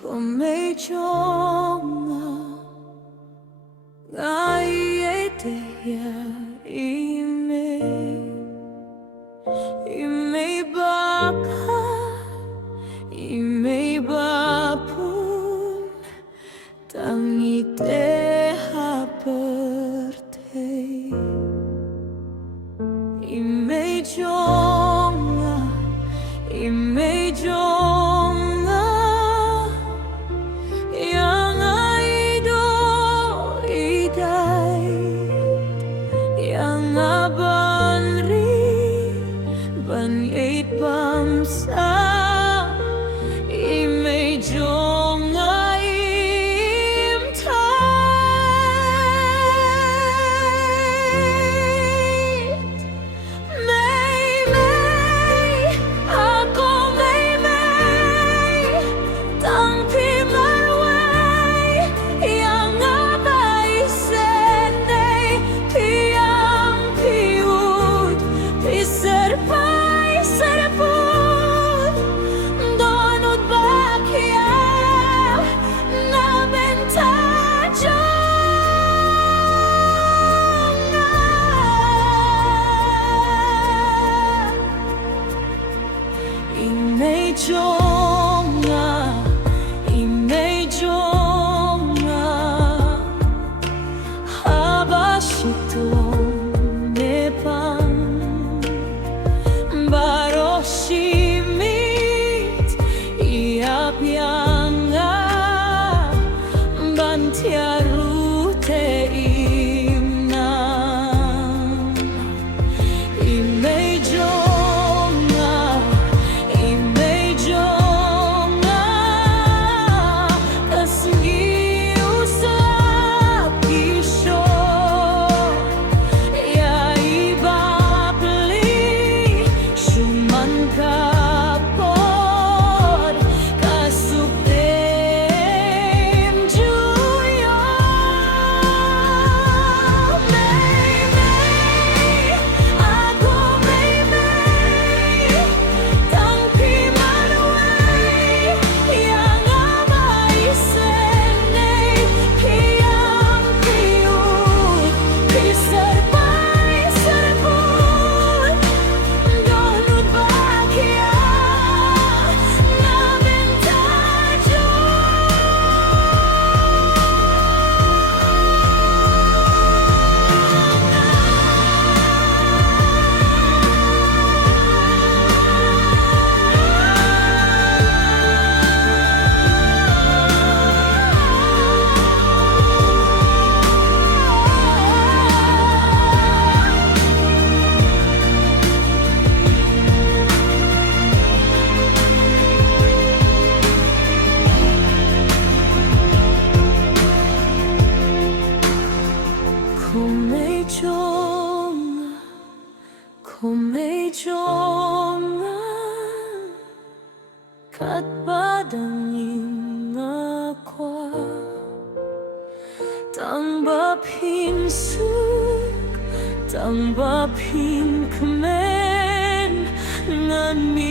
Kumejonga ngayete ya ime baka ime bapun tangite haperte ime jonga yang aido idai yang abanri ban yait bamsa ime jonga im tight may ako may tang pimarway yang abay senay piyang piyut piserpay serput donut bakyaw na bentajo Imei jonga habashito nepang baroshimit iapyanga bantiarute imnam Imei Kumejonga kat badangin akwa tang bapin suk tang bapin kemen ngan mi